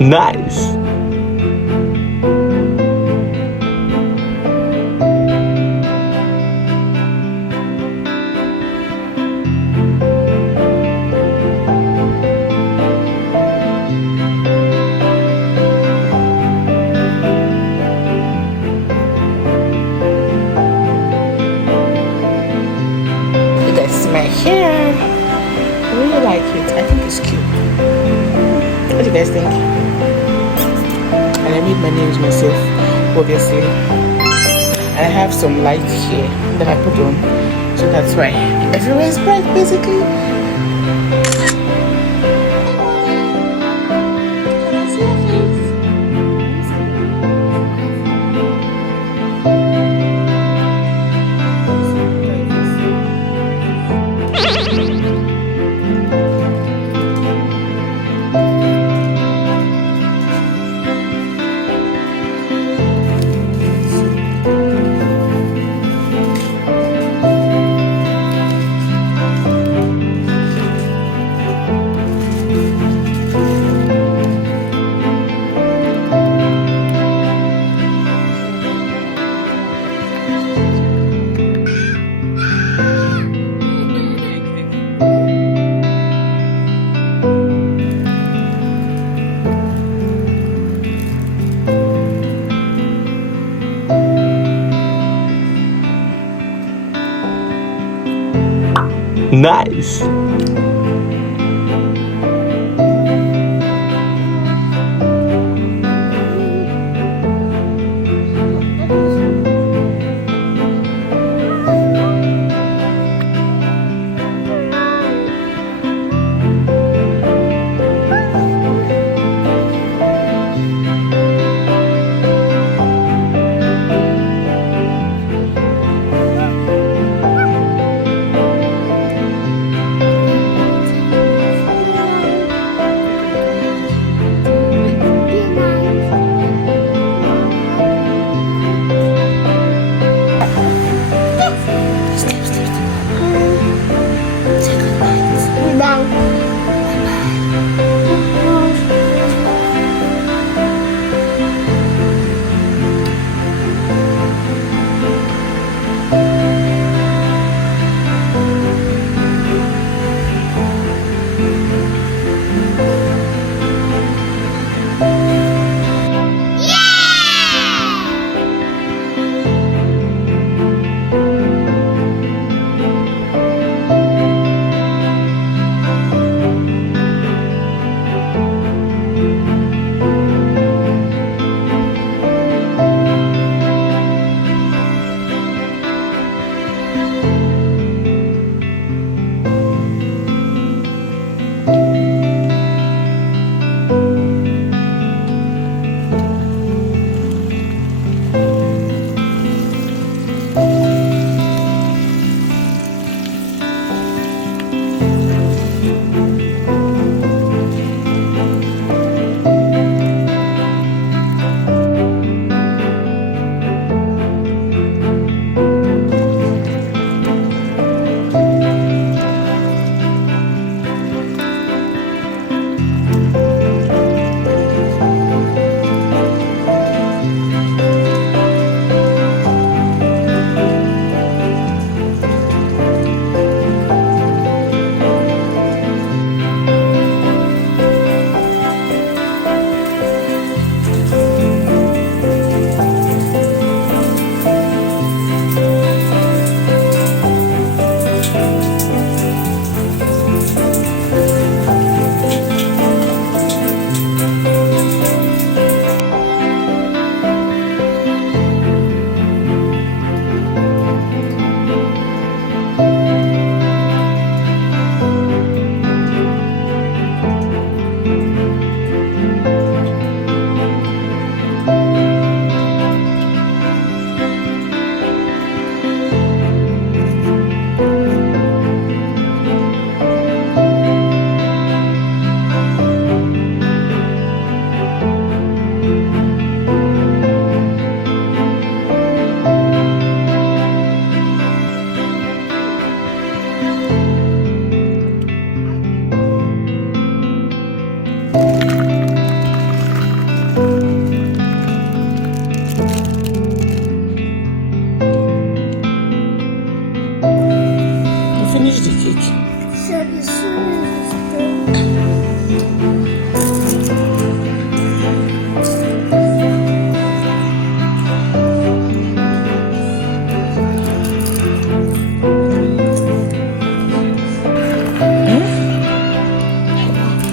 Nice. That's my hair. I really like it. I think it's cute. What do you guys think? And I made my nails myself, obviously. And I have some light here that I put on, so that's why everywhere is bright, basically. Can I see your face? Nice.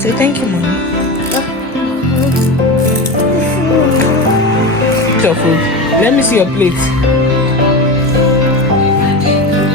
Say thank you, mommy. Your food. Let me see your plate.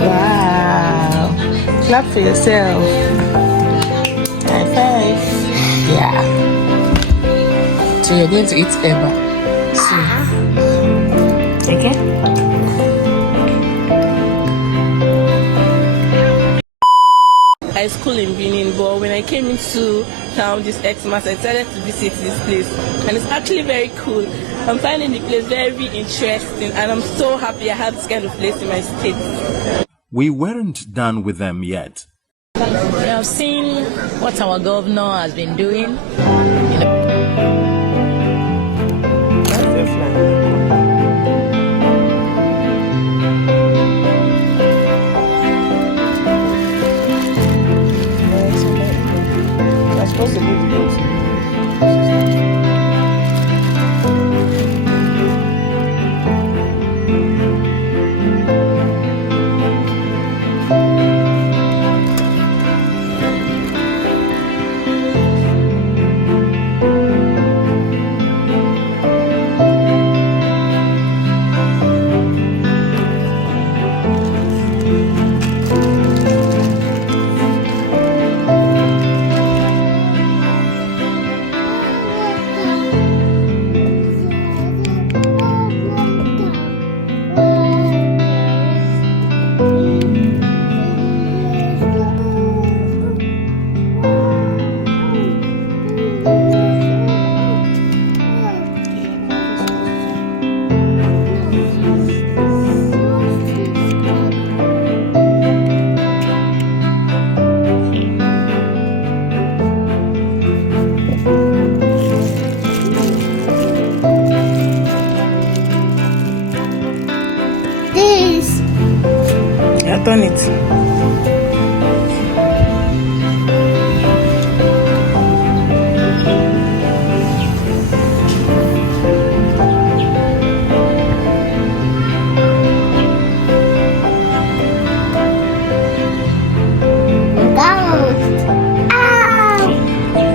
Wow. Clap for yourself. High five. Yeah. So you're going to eat Eba. Okay? I school in Benin, but when I came into town this Xmas, I decided to visit this place, and it's actually very cool. I'm finding the place very interesting, and I'm so happy I have this kind of place in my state. We weren't done with them yet. We have seen what our governor has been doing. Turn it.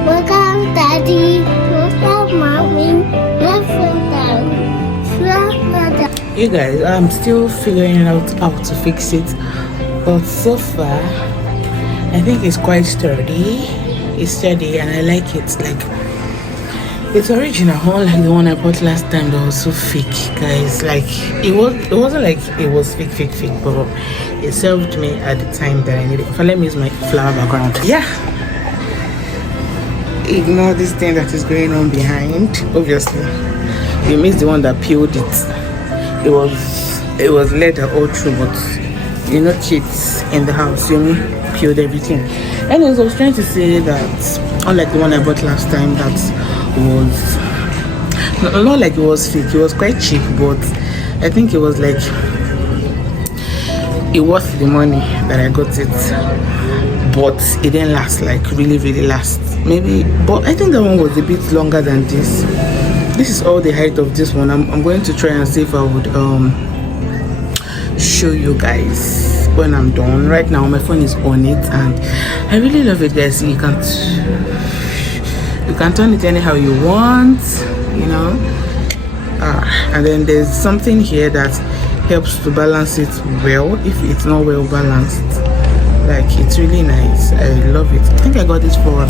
Welcome, Daddy. Welcome, Mommy. You guys, I'm still figuring out how to fix it, but so far I think it's quite sturdy. It's sturdy and I like it. Like, it's original, unlike the one I bought last time that was so fake, guys. Like, it wasn't like it was fake, but it served me at the time that I needed it. Let me use my flower background. Yeah, ignore this thing that is going on behind. Obviously you missed the one that peeled it. It was leather all through, but you know, kids in the house, you know, peeled everything. Anyways, I was trying to say that unlike the one I bought last time, that was not like it was fake, it was quite cheap, but I think it was like it worth the money that I got it, but it didn't last, like really last. Maybe, but I think that one was a bit longer than this. This is all the height of this one. I'm going to try and see if I would show you guys when I'm done. Right now my phone is on it and I really love it, guys. You can turn it anyhow you want, you know. And then there's something here that helps to balance it well if it's not well balanced. Like, it's really nice. I love it. I think I got this for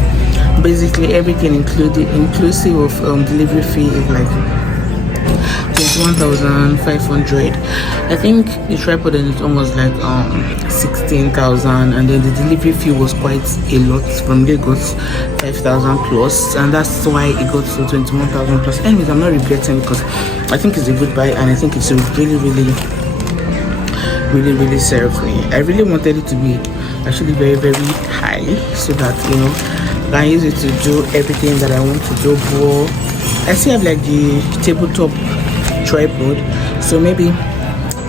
basically everything inclusive of delivery fee is like 21,500. I think the tripod and it's almost like 16,000, and then the delivery fee was quite a lot from Lagos, 5,000 plus, and that's why it got to 21,000 plus. Anyways, I'm not regretting because I think it's a good buy, and I think it's really served me. I really wanted it to be actually very high so that, you know, I use it to do everything that I want to do. But I still have like the tabletop tripod, so maybe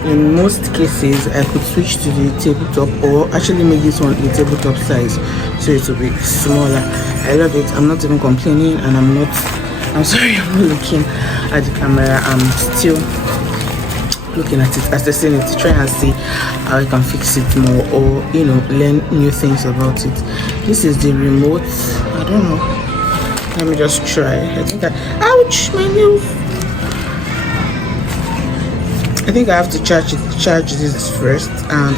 in most cases I could switch to the tabletop, or actually make this one a tabletop size so it will be smaller. I love it. I'm not even complaining, and I'm sorry I'm not looking at the camera. I'm still looking at it, assessing it, to try and see how I can fix it more, or learn new things about it. This is the remote. I don't know. Let me just try. Ouch, my nails. I think I have to charge this first, and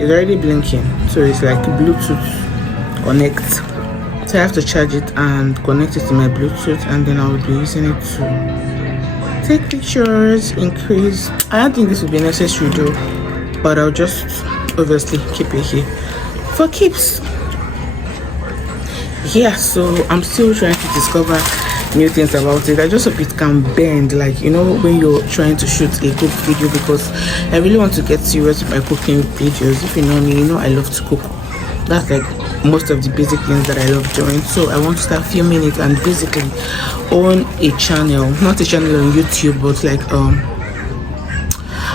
it's already blinking, so it's like Bluetooth connect. So I have to charge it and connect it to my Bluetooth, and then I will be using it to take pictures, increase. I don't think this will be necessary though, but I'll just obviously keep it here for keeps. Yeah, so I'm still trying to discover new things about it. I just hope it can bend, like when you're trying to shoot a cook video, because I really want to get serious with my cooking videos. If you know me, I love to cook. That's like most of the basic things that I love doing. So I want to start filming it and basically own a channel, not a channel on YouTube, but like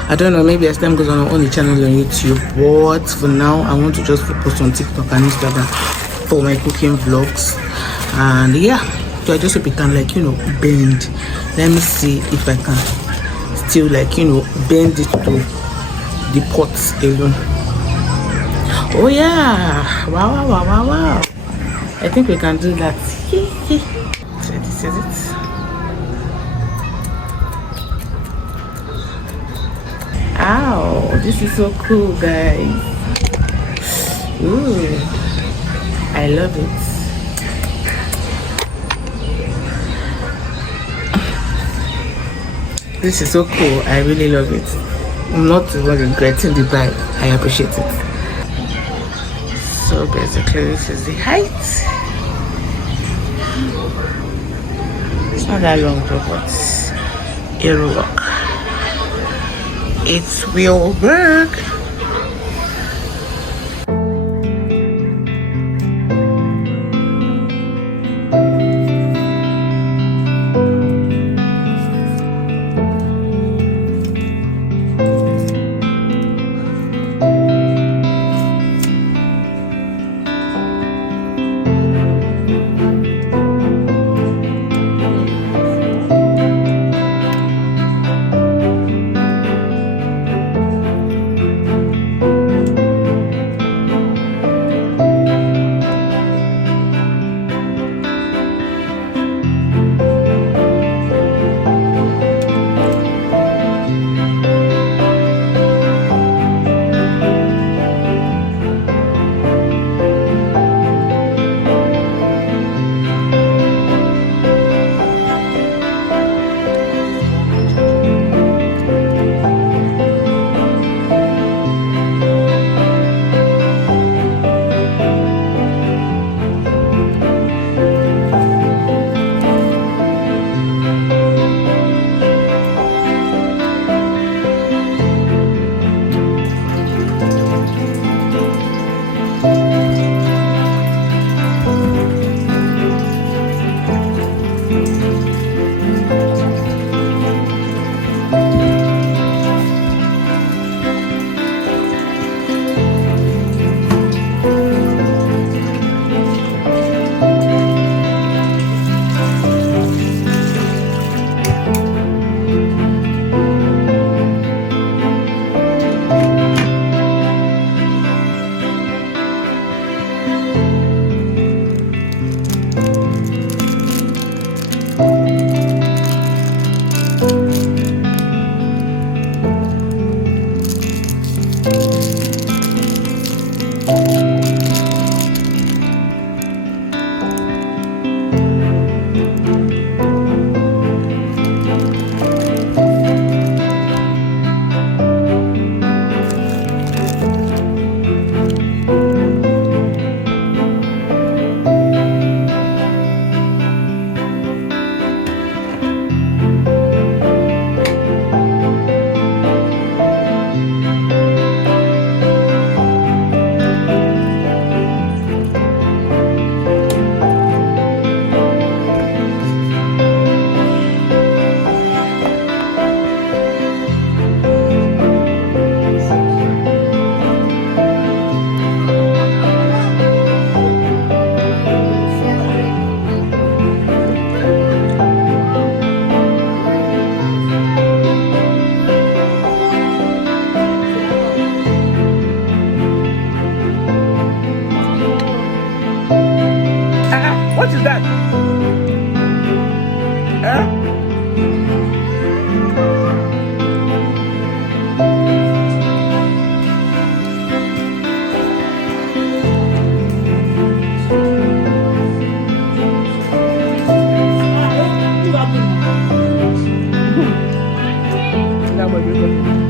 I don't know, maybe as time goes on I'll own a channel on YouTube, but for now I want to just focus on TikTok and Instagram for my cooking vlogs. And yeah, so I just hope it can bend. Let me see if I can still bend it to the pots alone. Oh yeah, wow. I think we can do that. So this is it. Ow, this is so cool, guys. Ooh, I love it. This is so cool. I really love it. I'm not even regretting the buy. I appreciate it. So basically this is the height. It's not that long though, but it will work. It will work. Welcome.